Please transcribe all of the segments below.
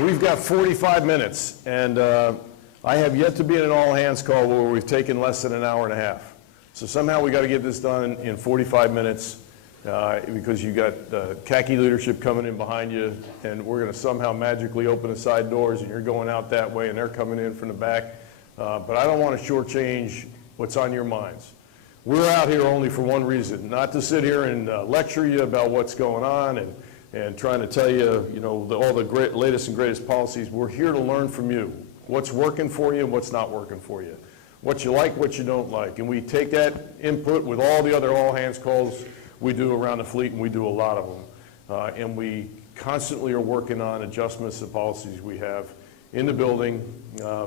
We've got 45 minutes, and I have yet to be in an all-hands call where we've taken less than an hour and a half. So somehow we got to get this done in 45 minutes because you got khaki leadership coming in behind you, and we're going to somehow magically open the side doors, and you're going out that way, and they're coming in from the back. But I don't want to shortchange what's on your minds. We're out here only for one reason, not to sit here and lecture you about what's going on and trying to tell you, all the latest and greatest policies. We're here to learn from you. What's working for you and what's not working for you. What you like, what you don't like. And we take that input with all the other all-hands calls we do around the fleet, and we do a lot of them. And we constantly are working on adjustments to policies we have in the building,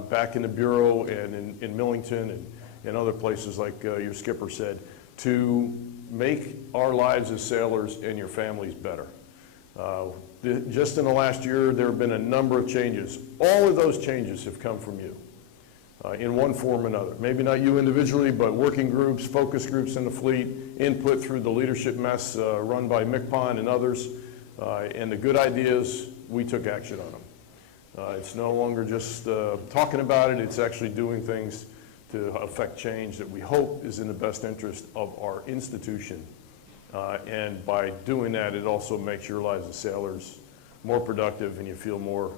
back in the Bureau and in Millington and other places like your skipper said, to make our lives as sailors and your families better. Just in the last year, there have been a number of changes. All of those changes have come from you in one form or another. Maybe not you individually, but working groups, focus groups in the fleet, input through the leadership mess run by MCPON and others. And the good ideas, we took action on them. It's no longer just talking about it, it's actually doing things to affect change that we hope is in the best interest of our institution. And by doing that, it also makes your lives as sailors more productive, and you feel more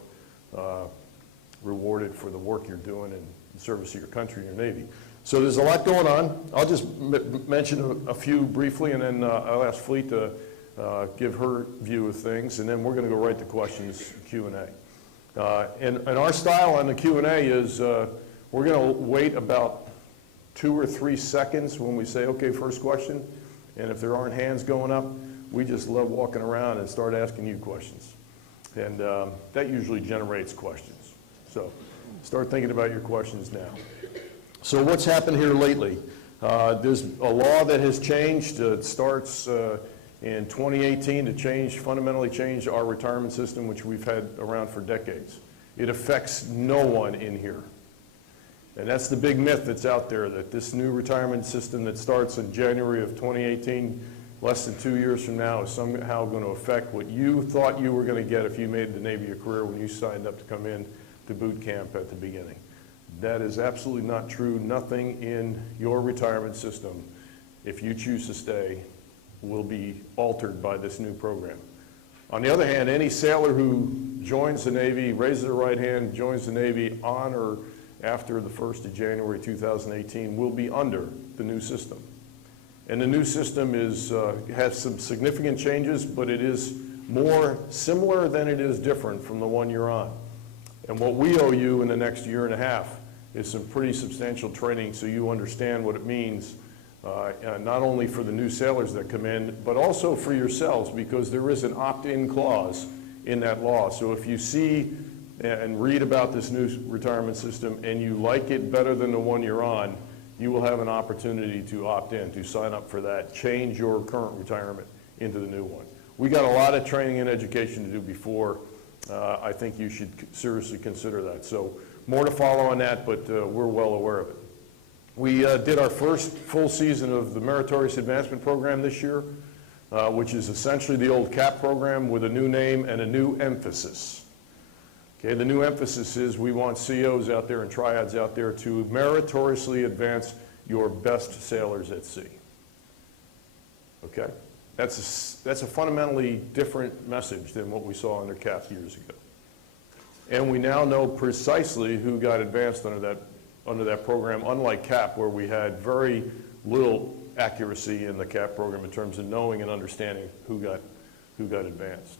rewarded for the work you're doing in service of your country and your Navy. So there's a lot going on. I'll just mention a few briefly, and then I'll ask Fleet to give her view of things, and then we're going to go right to questions, Q&A. And our style on the Q&A is we're going to wait about 2 or 3 seconds when we say, okay, first question. And if there aren't hands going up, we just love walking around and start asking you questions. And that usually generates questions. So start thinking about your questions now. So what's happened here lately? There's a law that has changed. It starts in 2018 to fundamentally change our retirement system, which we've had around for decades. It affects no one in here. And that's the big myth that's out there, that this new retirement system that starts in January of 2018, less than 2 years from now, is somehow going to affect what you thought you were going to get if you made the Navy a career when you signed up to come in to boot camp at the beginning. That is absolutely not true. Nothing in your retirement system, if you choose to stay, will be altered by this new program. On the other hand, any sailor who joins the Navy, raises their right hand, joins the Navy on or after the 1st of January 2018 will be under the new system. And the new system has some significant changes, but it is more similar than it is different from the one you're on. And what we owe you in the next year and a half is some pretty substantial training so you understand what it means, not only for the new sailors that come in, but also for yourselves, because there is an opt-in clause in that law. So if you see and read about this new retirement system and you like it better than the one you're on, you will have an opportunity to opt in, to sign up for that, change your current retirement into the new one. We got a lot of training and education to do before. I think you should seriously consider that. So more to follow on that, but we're well aware of it. We did our first full season of the Meritorious Advancement Program this year, which is essentially the old CAP program with a new name and a new emphasis. Okay, the new emphasis is we want COs out there and triads out there to meritoriously advance your best sailors at sea. Okay? That's a fundamentally different message than what we saw under CAP years ago. And we now know precisely who got advanced under that program, unlike CAP, where we had very little accuracy in the CAP program in terms of knowing and understanding who got advanced.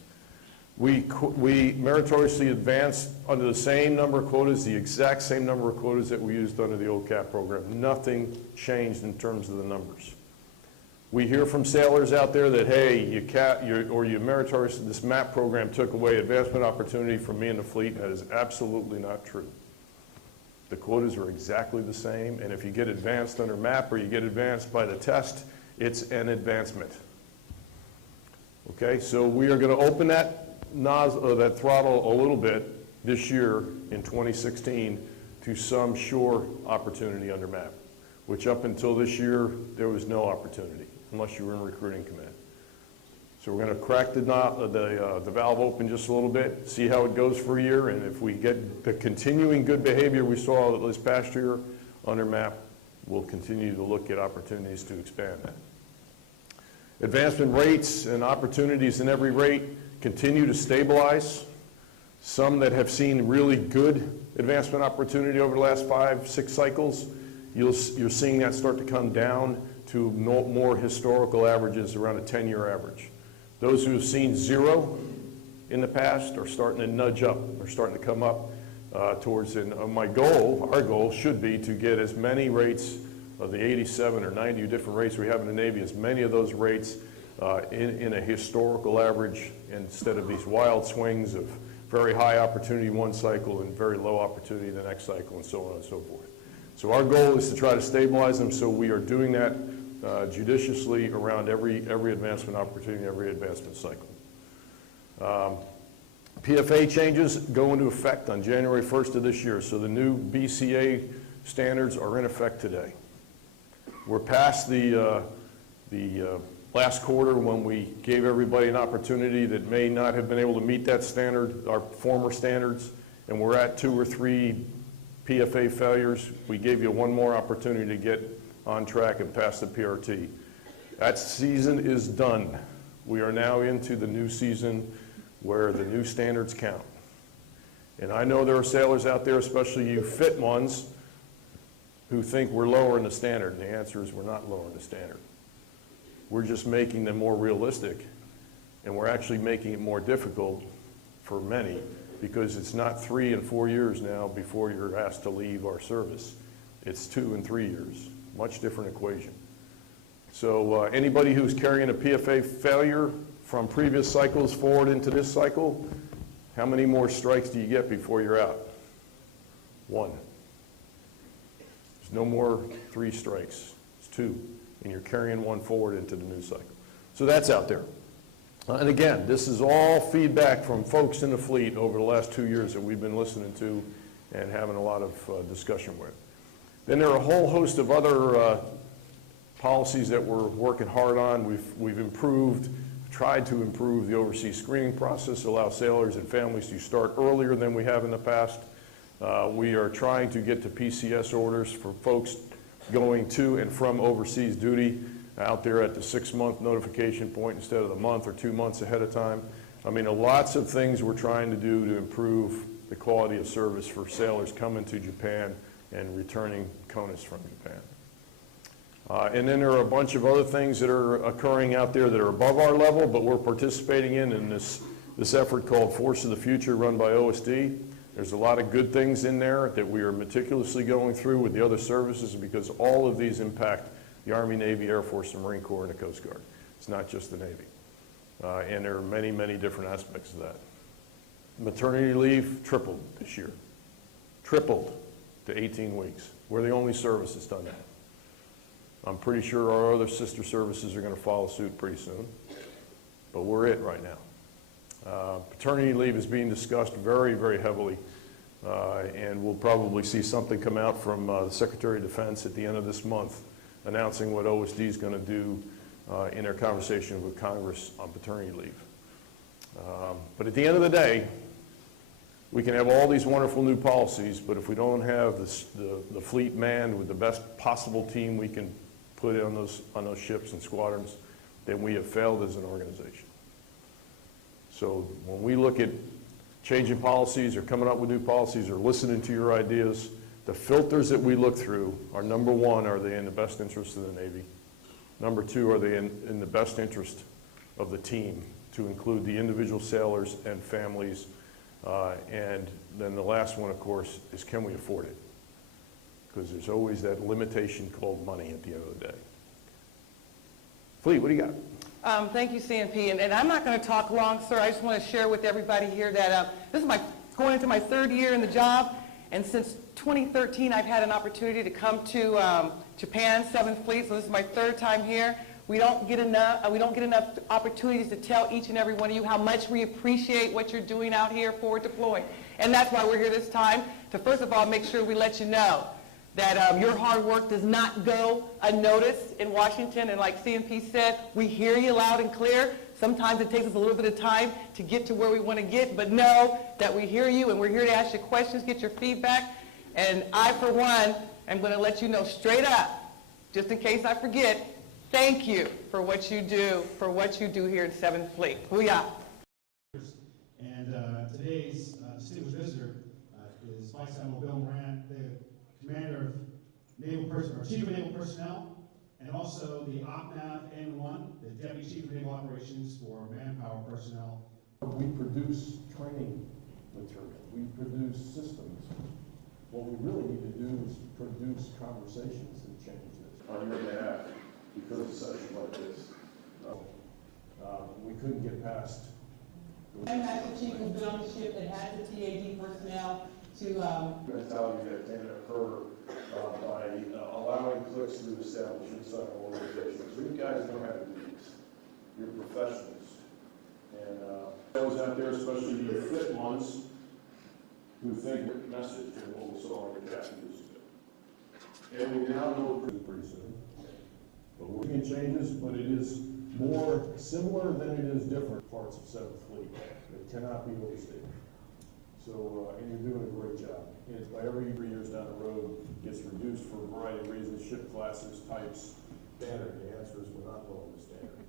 We meritoriously advanced under the same number of quotas, the exact same number of quotas that we used under the old CAP program. Nothing changed in terms of the numbers. We hear from sailors out there that, hey, you meritorious, this MAP program took away advancement opportunity from me in the fleet. That is absolutely not true. The quotas are exactly the same, and if you get advanced under MAP or you get advanced by the test, it's an advancement. Okay, so we are going to open that that throttle a little bit this year in 2016 to some sure opportunity under MAP, which up until this year, there was no opportunity unless you were in recruiting command. So we're going to crack the valve open just a little bit, see how it goes for a year, and if we get the continuing good behavior we saw this past year under MAP, we'll continue to look at opportunities to expand that. Advancement rates and opportunities in every rate continue to stabilize. Some that have seen really good advancement opportunity over the last 5-6 cycles, you're seeing that start to come down to more historical averages, around a 10-year average. Those who have seen 0 in the past are starting to nudge up, are starting to come up towards, and our goal should be to get as many rates of the 87 or 90 different rates we have in the Navy, as many of those rates in a historical average, instead of these wild swings of very high opportunity one cycle and very low opportunity the next cycle, and so on and so forth. So our goal is to try to stabilize them, so we are doing that judiciously around every advancement opportunity, every advancement cycle. PFA changes go into effect on January 1st of this year, so the new BCA standards are in effect today. We're past the last quarter when we gave everybody an opportunity that may not have been able to meet that standard, our former standards, and we're at 2 or 3 PFA failures. We gave you one more opportunity to get on track and pass the PRT. That season is done. We are now into the new season where the new standards count. And I know there are sailors out there, especially you fit ones, who think we're lowering the standard, and the answer is we're not lowering the standard. We're just making them more realistic, and we're actually making it more difficult for many, because it's not 3 and 4 years now before you're asked to leave our service. It's 2 and 3 years. Much different equation. So anybody who's carrying a PFA failure from previous cycles forward into this cycle, how many more strikes do you get before you're out? 1. There's no more 3 strikes. It's 2. And you're carrying 1 forward into the new cycle. So that's out there. And again, this is all feedback from folks in the fleet over the last 2 years that we've been listening to and having a lot of discussion with. Then there are a whole host of other policies that we're working hard on. We've improved, tried to improve the overseas screening process, allow sailors and families to start earlier than we have in the past. We are trying to get to PCS orders for folks going to and from overseas duty out there at the 6-month notification point instead of the month or 2 months ahead of time. I mean, lots of things we're trying to do to improve the quality of service for sailors coming to Japan and returning CONUS from Japan. And then there are a bunch of other things that are occurring out there that are above our level, but we're participating in this effort called Force of the Future, run by OSD. There's a lot of good things in there that we are meticulously going through with the other services, because all of these impact the Army, Navy, Air Force, the Marine Corps, and the Coast Guard. It's not just the Navy. And there are many, many different aspects of that. Maternity leave tripled this year. Tripled to 18 weeks. We're the only service that's done that. I'm pretty sure our other sister services are going to follow suit pretty soon, but we're it right now. Paternity leave is being discussed very, very heavily, and we'll probably see something come out from the Secretary of Defense at the end of this month announcing what OSD is going to do in their conversation with Congress on paternity leave. But at the end of the day, we can have all these wonderful new policies, but if we don't have the fleet manned with the best possible team we can put on those ships and squadrons, then we have failed as an organization. So when we look at changing policies or coming up with new policies or listening to your ideas, the filters that we look through are, number 1, are they in the best interest of the Navy? Number 2, are they in the best interest of the team, to include the individual sailors and families? And then the last one, of course, is can we afford it? Because there's always that limitation called money at the end of the day. Fleet, what do you got? Thank you, CNP. And I'm not going to talk long, sir. I just want to share with everybody here that this is going into my 3rd year in the job. And since 2013, I've had an opportunity to come to Japan, 7th Fleet. So this is my 3rd time here. We don't get enough opportunities to tell each and every one of you how much we appreciate what you're doing out here forward deployed. And that's why we're here this time, to first of all make sure we let you know that your hard work does not go unnoticed in Washington. And like CNP said, we hear you loud and clear. Sometimes it takes us a little bit of time to get to where we want to get, but know that we hear you and we're here to ask you questions, get your feedback. And I, for one, am going to let you know straight up, just in case I forget, thank you for what you do here in 7th Fleet. Booyah. And today's distinguished visitor is Vice Admiral Bill Moran, the Commander of Naval Personnel, or Chief of Naval Personnel, and also the OPNAV N1, the Deputy Chief of Naval Operations for Manpower Personnel. We produce training material. We produce systems. What we really need to do is produce conversations and change this on your behalf because of a session like this. We couldn't get past. And Master Chief has been on the ship that has the TAD personnel to... I'm going to tell you that can occur by allowing clicks to establish inside an organization. So you guys don't have to do this. You're professionals. And those out there, especially the fit ones, who think the message and what we saw in the Japanese. And we now know pretty soon. But we're making changes, but it is more similar than it is different parts of 7th Fleet. It cannot be overstated. So, and you're doing a great job. And by every 3 years down the road, gets reduced for a variety of reasons, ship classes, types, standard. The answer is we're not lowering the standard.